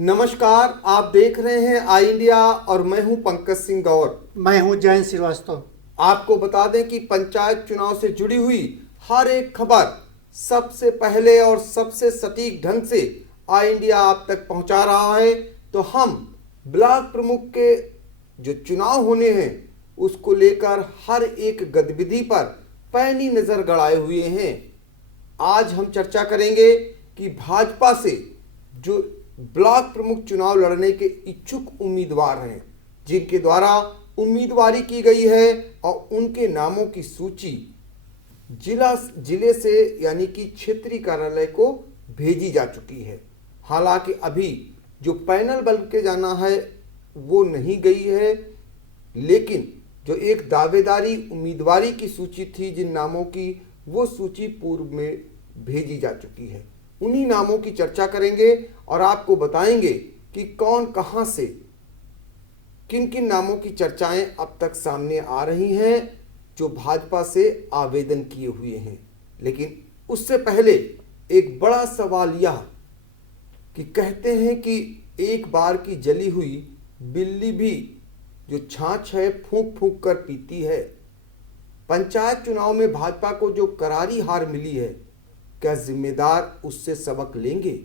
नमस्कार, आप देख रहे हैं आई इंडिया और मैं हूं पंकज सिंह गौर। मैं हूं जयंत श्रीवास्तव। आपको बता दें कि पंचायत चुनाव से जुड़ी हुई हर एक खबर सबसे पहले और सबसे सटीक ढंग से आई इंडिया आप तक पहुंचा रहा है। तो हम ब्लॉक प्रमुख के जो चुनाव होने हैं उसको लेकर हर एक गतिविधि पर पैनी नजर गड़ाए हुए हैं। आज हम चर्चा करेंगे कि भाजपा से जो ब्लॉक प्रमुख चुनाव लड़ने के इच्छुक उम्मीदवार हैं, जिनके द्वारा उम्मीदवारी की गई है और उनके नामों की सूची जिले से यानी कि क्षेत्रीय कार्यालय को भेजी जा चुकी है। हालांकि अभी जो पैनल बन के जाना है वो नहीं गई है, लेकिन जो एक दावेदारी उम्मीदवारी की सूची थी जिन नामों की, वो सूची पूर्व में भेजी जा चुकी है। उन्हीं नामों की चर्चा करेंगे और आपको बताएंगे कि कौन कहां से किन किन नामों की चर्चाएं अब तक सामने आ रही हैं जो भाजपा से आवेदन किए हुए हैं। लेकिन उससे पहले एक बड़ा सवाल यह कि कहते हैं कि एक बार की जली हुई बिल्ली भी जो छाछ है फूंक फूंक कर पीती है। पंचायत चुनाव में भाजपा को जो करारी हार मिली है, क्या जिम्मेदार उससे सबक लेंगे?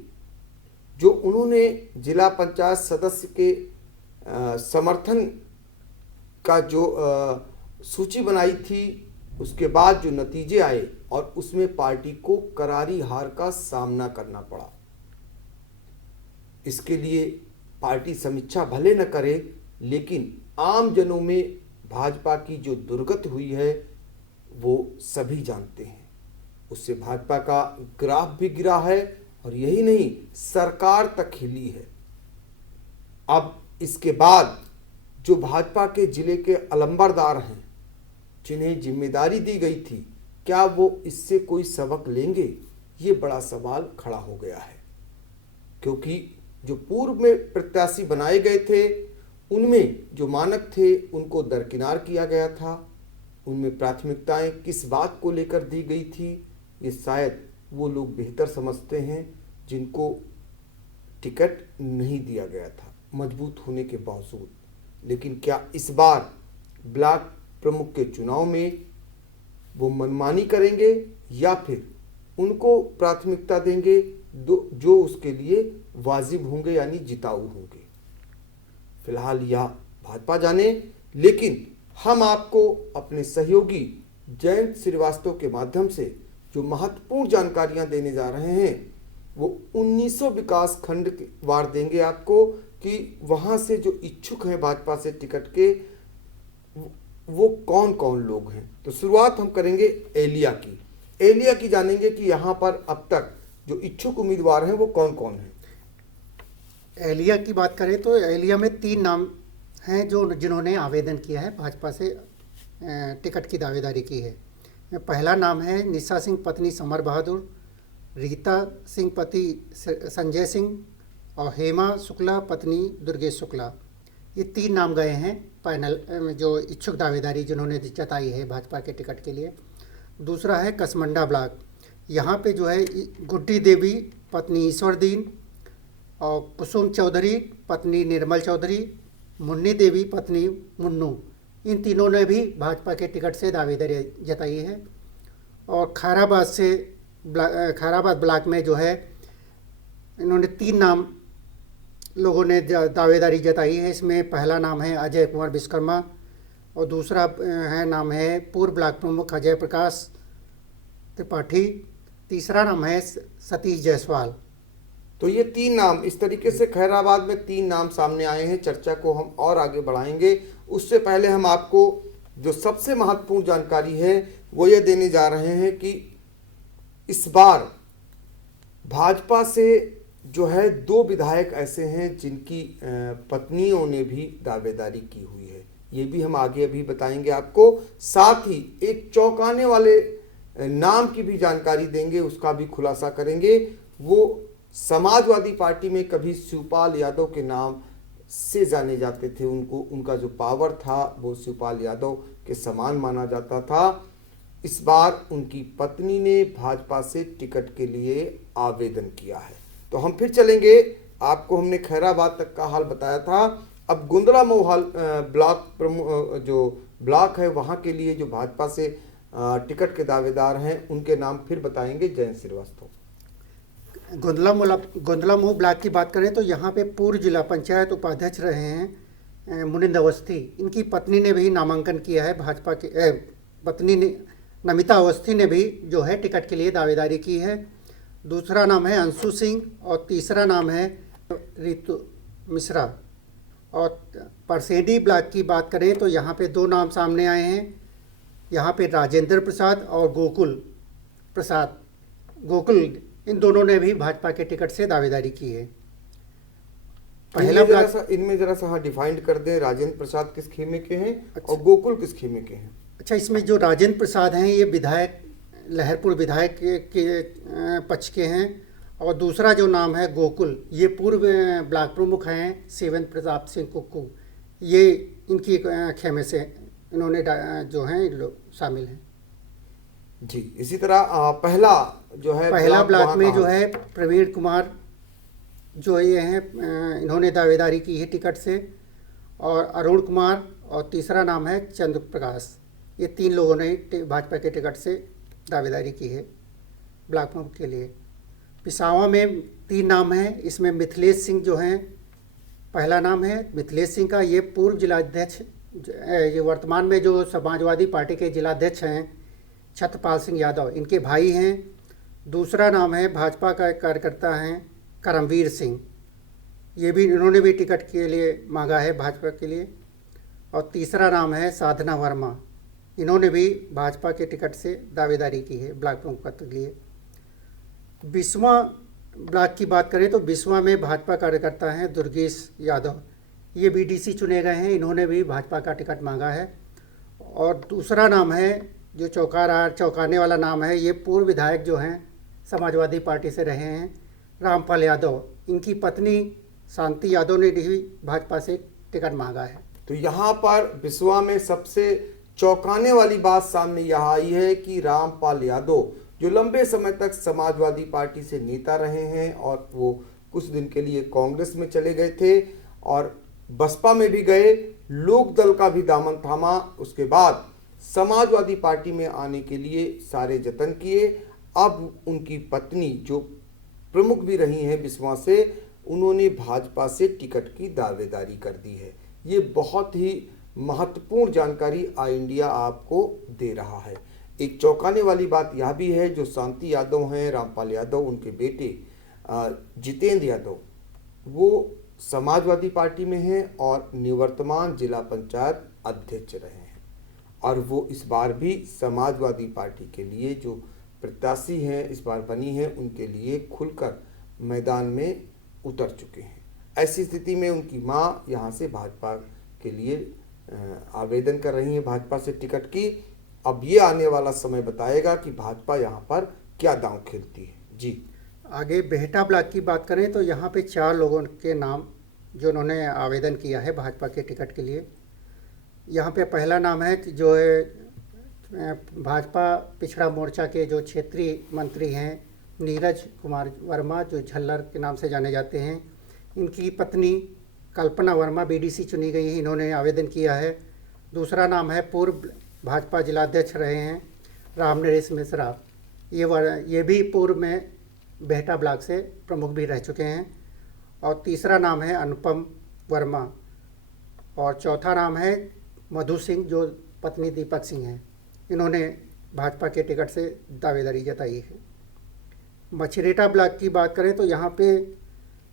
जो उन्होंने जिला पंचायत सदस्य के समर्थन का जो सूची बनाई थी, उसके बाद जो नतीजे आए और उसमें पार्टी को करारी हार का सामना करना पड़ा। इसके लिए पार्टी समीक्षा भले न करे, लेकिन आम जनों में भाजपा की जो दुर्गति हुई है वो सभी जानते हैं। उससे भाजपा का ग्राफ भी गिरा है और यही नहीं, सरकार तक हिली है। अब इसके बाद जो भाजपा के जिले के अलंबरदार हैं, जिन्हें जिम्मेदारी दी गई थी, क्या वो इससे कोई सबक लेंगे? ये बड़ा सवाल खड़ा हो गया है, क्योंकि जो पूर्व में प्रत्याशी बनाए गए थे उनमें जो मानक थे उनको दरकिनार किया गया था। उनमें प्राथमिकताएं किस बात को लेकर दी गई थी, ये शायद वो लोग बेहतर समझते हैं जिनको टिकट नहीं दिया गया था मजबूत होने के बावजूद। लेकिन क्या इस बार ब्लॉक प्रमुख के चुनाव में वो मनमानी करेंगे या फिर उनको प्राथमिकता देंगे जो उसके लिए वाजिब होंगे यानी जिताऊ होंगे? फिलहाल यह भाजपा जाने, लेकिन हम आपको अपने सहयोगी जयंत श्रीवास्तव के माध्यम से जो महत्वपूर्ण जानकारियां देने जा रहे हैं वो 1900 विकास खंड वार देंगे आपको कि वहां से जो इच्छुक हैं भाजपा से टिकट के वो कौन कौन लोग हैं। तो शुरुआत हम करेंगे एलिया की जानेंगे कि यहाँ पर अब तक जो इच्छुक उम्मीदवार हैं वो कौन कौन हैं। एलिया की बात करें तो एलिया में 3 नाम हैं जिन्होंने आवेदन किया है, भाजपा से टिकट की दावेदारी की है। पहला नाम है निशा सिंह पत्नी समर बहादुर, रीता सिंह पति संजय सिंह और हेमा शुक्ला पत्नी दुर्गेश शुक्ला। ये 3 नाम गए हैं पैनल जो इच्छुक दावेदारी जिन्होंने जताई है भाजपा के टिकट के लिए। दूसरा है कसमंडा ब्लॉक, यहाँ पे जो है गुड्डी देवी पत्नी ईश्वरदीन और कुसुम चौधरी पत्नी निर्मल चौधरी, मुन्नी देवी पत्नी मुन्नू, इन तीनों ने भी भाजपा के टिकट से दावेदारी जताई है। और खैराबाद ब्लॉक में जो है इन्होंने 3 नाम लोगों ने दावेदारी जताई है। इसमें पहला नाम है अजय कुमार विश्वकर्मा और दूसरा नाम है पूर्व ब्लॉक प्रमुख अजय प्रकाश त्रिपाठी, तीसरा नाम है सतीश जायसवाल। तो ये 3 नाम इस तरीके से खैराबाद में 3 नाम सामने आए हैं। चर्चा को हम और आगे बढ़ाएंगे, उससे पहले हम आपको जो सबसे महत्वपूर्ण जानकारी है वो ये देने जा रहे हैं कि इस बार भाजपा से जो है 2 विधायक ऐसे हैं जिनकी पत्नियों ने भी दावेदारी की हुई है। ये भी हम आगे अभी बताएंगे आपको। साथ ही एक चौंकाने वाले नाम की भी जानकारी देंगे, उसका भी खुलासा करेंगे। वो समाजवादी पार्टी में कभी शिवपाल यादव के नाम से जाने जाते थे, उनका जो पावर था वो शिवपाल यादव के समान माना जाता था। इस बार उनकी पत्नी ने भाजपा से टिकट के लिए आवेदन किया है। तो हम फिर चलेंगे आपको हमने खैराबाद तक का हाल बताया था। अब गुंदला मोहाल ब्लॉक प्रमुख जो ब्लॉक है वहाँ के लिए जो भाजपा से टिकट के दावेदार हैं उनके नाम फिर बताएंगे जयंत श्रीवास्तव। गुंदला मोह ब्लॉक की बात करें तो यहाँ पे पूर्व जिला पंचायत उपाध्यक्ष रहे हैं मुनिंद अवस्थी, इनकी पत्नी ने भी नामांकन किया है। भाजपा के पत्नी ने नमिता अवस्थी ने भी जो है टिकट के लिए दावेदारी की है। दूसरा नाम है अंशु सिंह और तीसरा नाम है रितु मिश्रा। और परसेडी ब्लॉक की बात करें तो यहाँ पे दो नाम सामने आए हैं। यहाँ पे राजेंद्र प्रसाद और गोकुल प्रसाद, गोकुल, इन दोनों ने भी भाजपा के टिकट से दावेदारी की है। पहला ब्लॉक इनमें जरा सा डिफाइंड कर दें, राजेंद्र प्रसाद किस खेमे के हैं और गोकुल किस खेमे के हैं। अच्छा, इसमें जो राजेंद्र प्रसाद हैं ये विधायक, लहरपुर विधायक के पक्ष के हैं। और दूसरा जो नाम है गोकुल, ये पूर्व ब्लॉक प्रमुख हैं शिवेंद्र प्रताप सिंह कुक्कू, ये इनकी खेमे से इन्होंने जो हैं लोग शामिल हैं। जी, इसी तरह पहला जो है पहला ब्लॉक में जो है प्रवीण कुमार जो ये हैं, इन्होंने दावेदारी की है टिकट से, और अरुण कुमार, और तीसरा नाम है चंद्र प्रकाश। ये तीन लोगों ने भाजपा के टिकट से दावेदारी की है ब्लॉक प्रमुख के लिए। पिसावा में तीन नाम हैं, इसमें मिथिलेश सिंह जो हैं, पहला नाम है मिथिलेश सिंह का, ये पूर्व जिलाध्यक्ष, ये वर्तमान में जो समाजवादी पार्टी के जिलाध्यक्ष हैं छत्रपाल सिंह यादव, इनके भाई हैं। दूसरा नाम है भाजपा का कार्यकर्ता हैं करमवीर सिंह, ये भी इन्होंने भी टिकट के लिए मांगा है भाजपा के लिए। और तीसरा नाम है साधना वर्मा, इन्होंने भी भाजपा के टिकट से दावेदारी की है ब्लॉक प्रमुख पद के लिए। बिस्वा ब्लॉक की बात करें तो बिस्वा में भाजपा कार्यकर्ता हैं दुर्गेश यादव, ये बीडीसी चुने गए हैं, इन्होंने भी भाजपा का टिकट मांगा है। और दूसरा नाम है जो चौंकाने वाला नाम है, ये पूर्व विधायक जो हैं समाजवादी पार्टी से रहे हैं रामपाल यादव, इनकी पत्नी शांति यादव ने भी भाजपा से टिकट मांगा है। तो यहाँ पर बिस्वा में सबसे चौंकाने वाली बात सामने यह आई है कि रामपाल यादव जो लंबे समय तक समाजवादी पार्टी से नेता रहे हैं और वो कुछ दिन के लिए कांग्रेस में चले गए थे और बसपा में भी गए, लोक दल का भी दामन थामा, उसके बाद समाजवादी पार्टी में आने के लिए सारे जतन किए। अब उनकी पत्नी जो प्रमुख भी रही हैं बिस्वा से, उन्होंने भाजपा से टिकट की दावेदारी कर दी है। ये बहुत ही महत्वपूर्ण जानकारी आई इंडिया आपको दे रहा है। एक चौंकाने वाली बात यह भी है, जो शांति यादव हैं, रामपाल यादव, उनके बेटे जितेंद्र यादव, वो समाजवादी पार्टी में हैं और निवर्तमान जिला पंचायत अध्यक्ष रहे हैं और वो इस बार भी समाजवादी पार्टी के लिए जो प्रत्याशी हैं इस बार बनी हैं, उनके लिए खुलकर मैदान में उतर चुके हैं। ऐसी स्थिति में उनकी मां यहां से भाजपा के लिए आवेदन कर रही हैं भाजपा से टिकट की। अब ये आने वाला समय बताएगा कि भाजपा यहाँ पर क्या दांव खेलती है। जी, आगे बेहटा ब्लॉक की बात करें तो यहाँ पे 4 लोगों के नाम जो उन्होंने आवेदन किया है भाजपा के टिकट के लिए। यहाँ पे पहला नाम है जो है भाजपा पिछड़ा मोर्चा के जो क्षेत्रीय मंत्री हैं नीरज कुमार वर्मा, जो झल्लर के नाम से जाने जाते हैं। इनकी पत्नी कल्पना वर्मा बीडीसी चुनी गई हैं, इन्होंने आवेदन किया है। दूसरा नाम है पूर्व भाजपा जिलाध्यक्ष रहे हैं राम नरेश मिश्रा, ये भी पूर्व में बेहटा ब्लॉक से प्रमुख भी रह चुके हैं। और तीसरा नाम है अनुपम वर्मा और चौथा नाम है मधु सिंह जो पत्नी दीपक सिंह हैं, इन्होंने भाजपा के टिकट से दावेदारी जताई है। मछरेटा ब्लॉक की बात करें तो यहाँ पे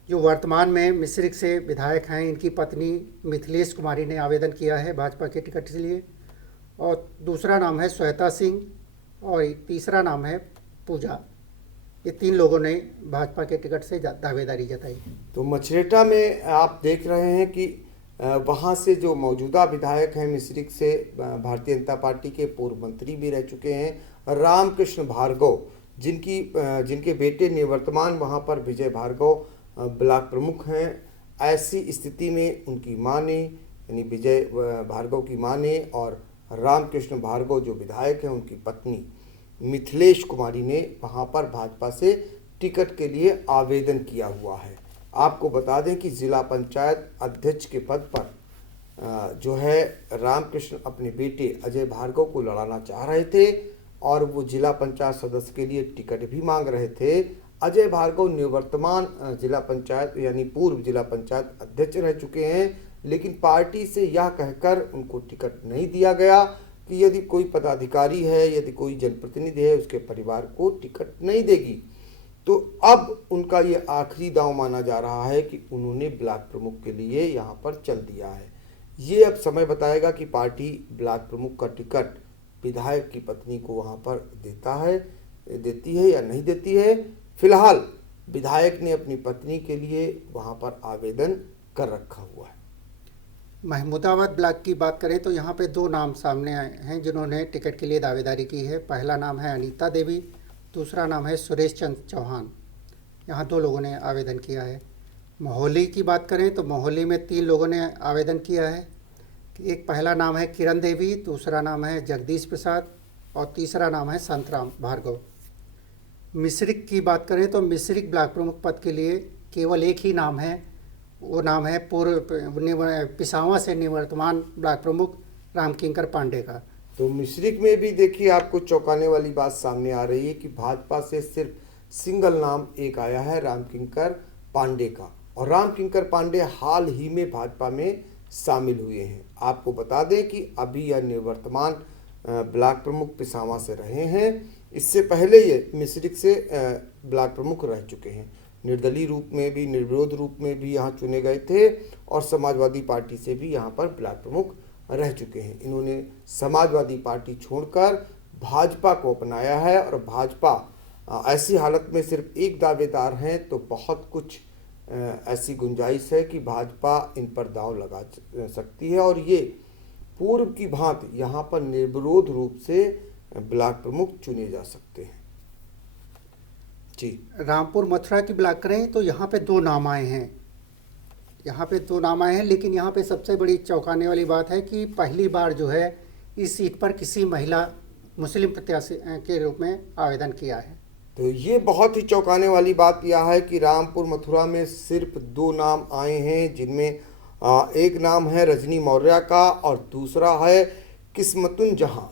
जो वर्तमान में मिश्रिक से विधायक हैं, इनकी पत्नी मिथिलेश कुमारी ने आवेदन किया है भाजपा के टिकट के लिए। और दूसरा नाम है श्वेता सिंह और तीसरा नाम है पूजा, ये 3 लोगों ने भाजपा के टिकट से दावेदारी जताई। तो मछरेटा में आप देख रहे हैं कि वहाँ से जो मौजूदा विधायक हैं मिश्रिक से, भारतीय जनता पार्टी के पूर्व मंत्री भी रह चुके हैं रामकृष्ण भार्गव, जिनके बेटे निवर्तमान वहाँ पर विजय भार्गव ब्लॉक प्रमुख हैं। ऐसी स्थिति में उनकी मां ने, यानी विजय भार्गव की मां ने और रामकृष्ण भार्गव जो विधायक हैं उनकी पत्नी मिथिलेश कुमारी ने वहां पर भाजपा से टिकट के लिए आवेदन किया हुआ है। आपको बता दें कि जिला पंचायत अध्यक्ष के पद पर जो है रामकृष्ण अपने बेटे अजय भार्गव को लड़ाना चाह रहे थे और वो जिला पंचायत सदस्य के लिए टिकट भी मांग रहे थे। अजय भार्गव निवर्तमान जिला पंचायत यानी पूर्व जिला पंचायत अध्यक्ष रह चुके हैं, लेकिन पार्टी से यह कहकर उनको टिकट नहीं दिया गया कि यदि कोई पदाधिकारी है, यदि कोई जनप्रतिनिधि है, उसके परिवार को टिकट नहीं देगी। तो अब उनका ये आखिरी दांव माना जा रहा है कि उन्होंने ब्लॉक प्रमुख के लिए यहाँ पर चल दिया है। ये अब समय बताएगा कि पार्टी ब्लॉक प्रमुख का टिकट विधायक की पत्नी को वहाँ पर देती है या नहीं देती है। फिलहाल विधायक ने अपनी पत्नी के लिए वहाँ पर आवेदन कर रखा हुआ है। महमूदाबाद ब्लॉक की बात करें तो यहाँ पे दो नाम सामने आए हैं जिन्होंने टिकट के लिए दावेदारी की है। पहला नाम है अनीता देवी, दूसरा नाम है सुरेश चंद्र चौहान। यहाँ दो लोगों ने आवेदन किया है। मोहाली की बात करें तो मोहाली में 3 लोगों ने आवेदन किया है। एक पहला नाम है किरण देवी, दूसरा नाम है जगदीश प्रसाद और तीसरा नाम है संतराम भार्गव। मिश्रिक की बात करें तो मिश्रिक ब्लॉक प्रमुख पद के लिए केवल एक ही नाम है, वो नाम है पिसावा से निवर्तमान ब्लॉक प्रमुख रामकिंकर पांडे का। तो मिश्रिक में भी देखिए आपको चौंकाने वाली बात सामने आ रही है कि भाजपा से सिर्फ सिंगल नाम एक आया है रामकिंकर पांडे का, और रामकिंकर पांडे हाल ही में भाजपा में शामिल हुए हैं। आपको बता दें कि अभी यह निवर्तमान ब्लॉक प्रमुख पिसावा से रहे हैं। इससे पहले ये मिश्रिक से ब्लॉक प्रमुख रह चुके हैं। निर्दलीय रूप में भी, निर्विरोध रूप में भी यहाँ चुने गए थे और समाजवादी पार्टी से भी यहाँ पर ब्लॉक प्रमुख रह चुके हैं। इन्होंने समाजवादी पार्टी छोड़कर भाजपा को अपनाया है और भाजपा ऐसी हालत में सिर्फ एक दावेदार हैं तो बहुत कुछ ऐसी गुंजाइश है कि भाजपा इन पर दांव लगा सकती है और ये पूर्व की भांति यहाँ पर निर्विरोध रूप से ब्लॉक प्रमुख चुने जा सकते हैं। जी, रामपुर मथुरा की बात करें तो यहाँ पे 2 नाम आए हैं। लेकिन यहाँ पे सबसे बड़ी चौंकाने वाली बात है कि पहली बार जो है इस सीट पर किसी महिला मुस्लिम प्रत्याशी के रूप में आवेदन किया है। तो ये बहुत ही चौंकाने वाली बात यह है कि रामपुर मथुरा में सिर्फ 2 नाम आए हैं, जिनमें एक नाम है रजनी मौर्य का और दूसरा है किस्मतुन जहां।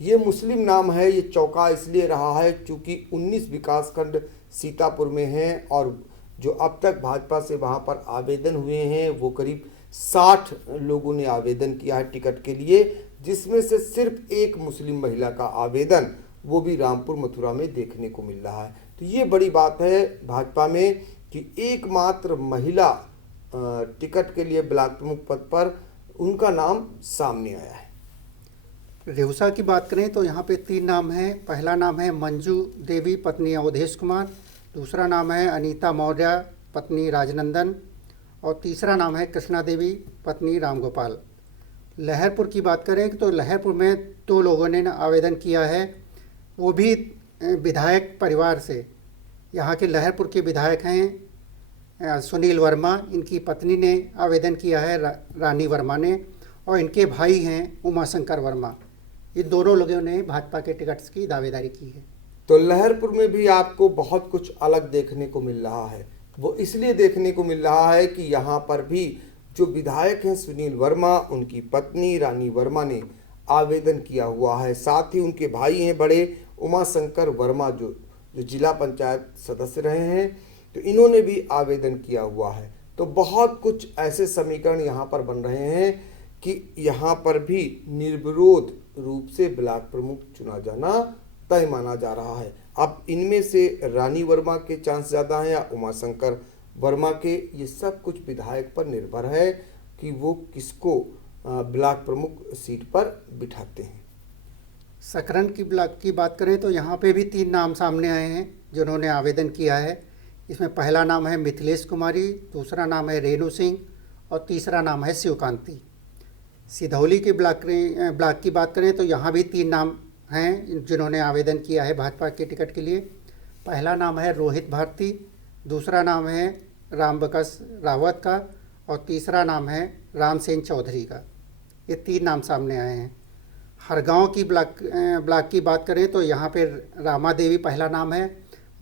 ये मुस्लिम नाम है। ये चौंका इसलिए रहा है क्योंकि 19 विकासखंड सीतापुर में हैं और जो अब तक भाजपा से वहाँ पर आवेदन हुए हैं वो करीब 60 लोगों ने आवेदन किया है टिकट के लिए, जिसमें से सिर्फ एक मुस्लिम महिला का आवेदन वो भी रामपुर मथुरा में देखने को मिल रहा है। तो ये बड़ी बात है भाजपा में कि एकमात्र महिला टिकट के लिए ब्लॉक प्रमुख पद पर उनका नाम सामने आया है। रेउसा की बात करें तो यहाँ पे 3 नाम हैं। पहला नाम है मंजू देवी पत्नी अवधेश कुमार, दूसरा नाम है अनीता मौर्य पत्नी राजनंदन और तीसरा नाम है कृष्णा देवी पत्नी रामगोपाल। लहरपुर की बात करें तो लहरपुर में 2 लोगों ने आवेदन किया है, वो भी विधायक परिवार से। यहाँ के लहरपुर के विधायक हैं सुनील वर्मा, इनकी पत्नी ने आवेदन किया है रानी वर्मा ने, और इनके भाई हैं उमाशंकर वर्मा। ये दोनों लोगों ने भाजपा के टिकट्स की दावेदारी की है। तो लहरपुर में भी आपको बहुत कुछ अलग देखने को मिल रहा है। वो इसलिए देखने को मिल रहा है कि यहाँ पर भी जो विधायक हैं सुनील वर्मा, उनकी पत्नी रानी वर्मा ने आवेदन किया हुआ है। साथ ही उनके भाई हैं बड़े उमाशंकर वर्मा जो जिला पंचायत सदस्य रहे हैं, तो इन्होंने भी आवेदन किया हुआ है। तो बहुत कुछ ऐसे समीकरण यहाँ पर बन रहे हैं कि यहाँ पर भी निर्विरोध रूप से ब्लॉक प्रमुख चुना जाना तय माना जा रहा है। अब इनमें से रानी वर्मा के चांस ज़्यादा हैं या उमाशंकर वर्मा के, ये सब कुछ विधायक पर निर्भर है कि वो किसको ब्लॉक प्रमुख सीट पर बिठाते हैं। सकरन की ब्लॉक की बात करें तो यहाँ पे भी 3 नाम सामने आए हैं जिन्होंने आवेदन किया है। इसमें पहला नाम है मिथिलेश कुमारी, दूसरा नाम है रेणु सिंह और तीसरा नाम है शिवकांति। सिधौली के ब्लॉक की बात करें तो यहाँ भी 3 नाम हैं जिन्होंने आवेदन किया है भाजपा के टिकट के लिए। पहला नाम है रोहित भारती, दूसरा नाम है रामबकस रावत का और तीसरा नाम है रामसेन चौधरी का। ये 3 नाम सामने आए हैं। हरगांव की ब्लॉक की बात करें तो यहाँ पे रामा देवी पहला नाम है,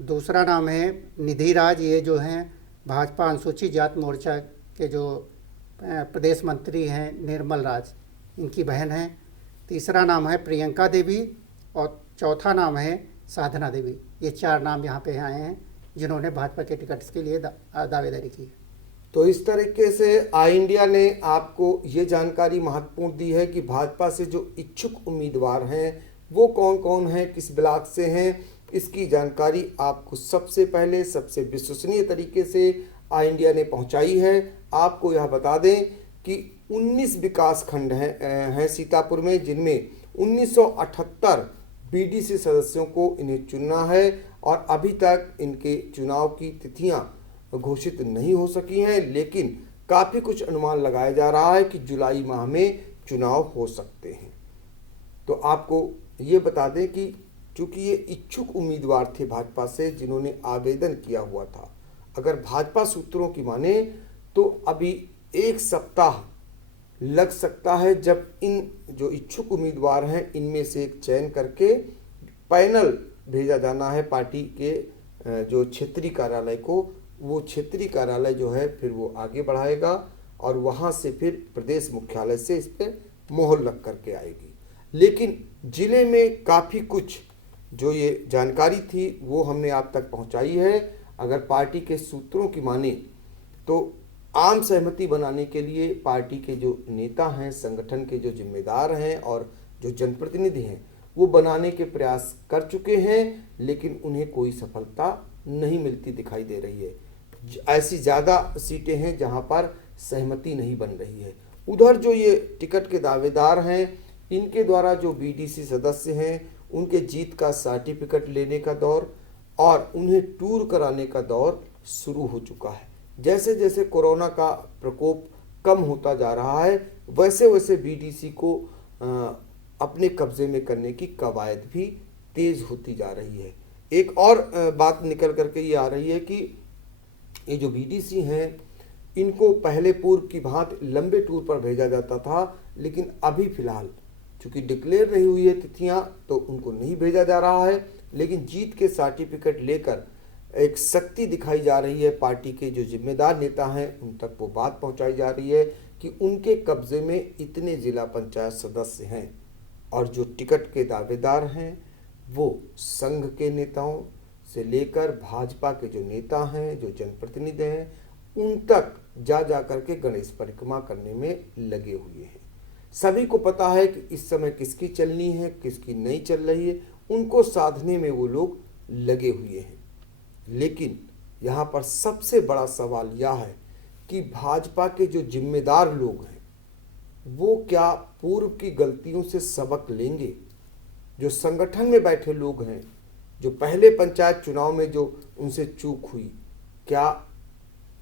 दूसरा नाम है निधि राज, ये जो हैं भाजपा अनुसूचित जात मोर्चा के जो प्रदेश मंत्री हैं निर्मल राज, इनकी बहन हैं। तीसरा नाम है प्रियंका देवी और चौथा नाम है साधना देवी। ये 4 नाम यहाँ पे आए हैं जिन्होंने भाजपा के टिकट्स के लिए दावेदारी की है। तो इस तरीके से आई इंडिया ने आपको ये जानकारी महत्वपूर्ण दी है कि भाजपा से जो इच्छुक उम्मीदवार हैं वो कौन कौन हैं, किस ब्लॉक से हैं, इसकी जानकारी आपको सबसे पहले सबसे विश्वसनीय तरीके से आई इंडिया ने पहुंचाई है। आपको यह बता दें कि 19 विकास खंड हैं सीतापुर में, जिनमें 1978 बीडीसी सदस्यों को इन्हें चुनना है और अभी तक इनके चुनाव की तिथियां घोषित नहीं हो सकी हैं, लेकिन काफ़ी कुछ अनुमान लगाया जा रहा है कि जुलाई माह में चुनाव हो सकते हैं। तो आपको ये बता दें कि चूंकि ये इच्छुक उम्मीदवार थे भाजपा से जिन्होंने आवेदन किया हुआ था, अगर भाजपा सूत्रों की माने तो अभी 1 सप्ताह लग सकता है जब इन जो इच्छुक उम्मीदवार हैं इनमें से एक चयन करके पैनल भेजा जाना है पार्टी के जो क्षेत्रीय कार्यालय को। वो क्षेत्रीय कार्यालय जो है फिर वो आगे बढ़ाएगा और वहाँ से फिर प्रदेश मुख्यालय से इस पर मोहर लग करके आएगी। लेकिन जिले में काफ़ी कुछ जो ये जानकारी थी वो हमने आप तक पहुँचाई है। अगर पार्टी के सूत्रों की माने तो आम सहमति बनाने के लिए पार्टी के जो नेता हैं, संगठन के जो जिम्मेदार हैं और जो जनप्रतिनिधि हैं वो बनाने के प्रयास कर चुके हैं, लेकिन उन्हें कोई सफलता नहीं मिलती दिखाई दे रही है। ऐसी ज़्यादा सीटें हैं जहां पर सहमति नहीं बन रही है। उधर जो ये टिकट के दावेदार हैं इनके द्वारा जो बीडीसी सदस्य हैं उनके जीत का सर्टिफिकेट लेने का दौर और उन्हें टूर कराने का दौर शुरू हो चुका है। जैसे जैसे कोरोना का प्रकोप कम होता जा रहा है वैसे वैसे बीडीसी को अपने कब्जे में करने की कवायद भी तेज होती जा रही है। एक और बात निकल करके ये आ रही है कि ये जो बीडीसी हैं इनको पहले पूर्व की भांति लंबे टूर पर भेजा जाता था, लेकिन अभी फिलहाल चूँकि डिक्लेयर नहीं हुई है तिथियां तो उनको नहीं भेजा जा रहा है। लेकिन जीत के सर्टिफिकेट लेकर एक शक्ति दिखाई जा रही है। पार्टी के जो जिम्मेदार नेता हैं उन तक वो बात पहुंचाई जा रही है कि उनके कब्जे में इतने जिला पंचायत सदस्य हैं और जो टिकट के दावेदार हैं वो संघ के नेताओं से लेकर भाजपा के जो नेता हैं, जो जनप्रतिनिधि हैं, उन तक जा करके गणेश परिक्रमा करने में लगे हुए हैं। सभी को पता है कि इस समय किसकी चलनी है, किसकी नहीं चल रही है, उनको साधने में वो लोग लगे हुए हैं। लेकिन यहाँ पर सबसे बड़ा सवाल यह है कि भाजपा के जो जिम्मेदार लोग हैं वो क्या पूर्व की गलतियों से सबक लेंगे? जो संगठन में बैठे लोग हैं, जो पहले पंचायत चुनाव में जो उनसे चूक हुई, क्या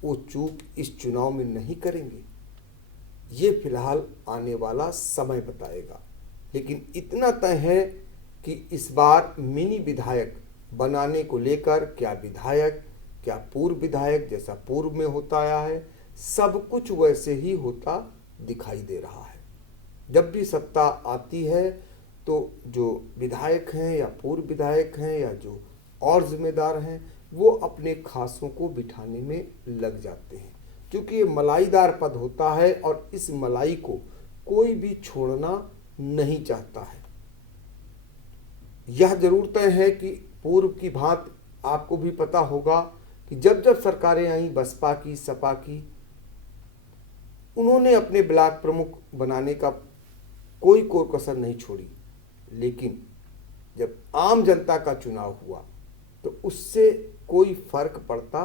वो चूक इस चुनाव में नहीं करेंगे? ये फिलहाल आने वाला समय बताएगा। लेकिन इतना तय है कि इस बार मिनी विधायक बनाने को लेकर क्या विधायक, क्या पूर्व विधायक जैसा पूर्व में होता आया है, सब कुछ वैसे ही होता दिखाई दे रहा है। जब भी सत्ता आती है तो जो विधायक हैं या पूर्व विधायक हैं या जो और जिम्मेदार हैं वो अपने खासों को बिठाने में लग जाते हैं, क्योंकि ये मलाईदार पद होता है और इस मलाई को कोई भी छोड़ना नहीं चाहता है। यह जरूर तय है कि पूर्व की भांति आपको भी पता होगा कि जब जब सरकारें आई बसपा की, सपा की, उन्होंने अपने ब्लॉक प्रमुख बनाने का कोई कसर नहीं छोड़ी। लेकिन जब आम जनता का चुनाव हुआ तो उससे कोई फर्क पड़ता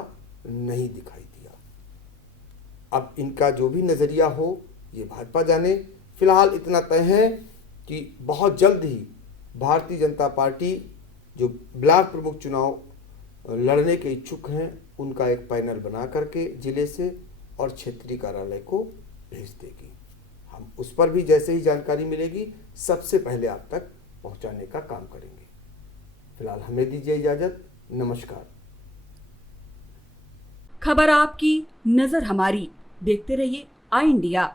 नहीं दिखाई दिया। अब इनका जो भी नजरिया हो ये भाजपा जाने। फिलहाल इतना तय है कि बहुत जल्द ही भारतीय जनता पार्टी जो ब्लॉक प्रमुख चुनाव लड़ने के इच्छुक हैं उनका एक पैनल बना करके जिले से और क्षेत्रीय कार्यालय को भेज देगी। हम उस पर भी जैसे ही जानकारी मिलेगी सबसे पहले आप तक पहुंचाने का काम करेंगे। फिलहाल हमें दीजिए इजाजत। नमस्कार। खबर आपकी, नजर हमारी। देखते रहिए आई इंडिया।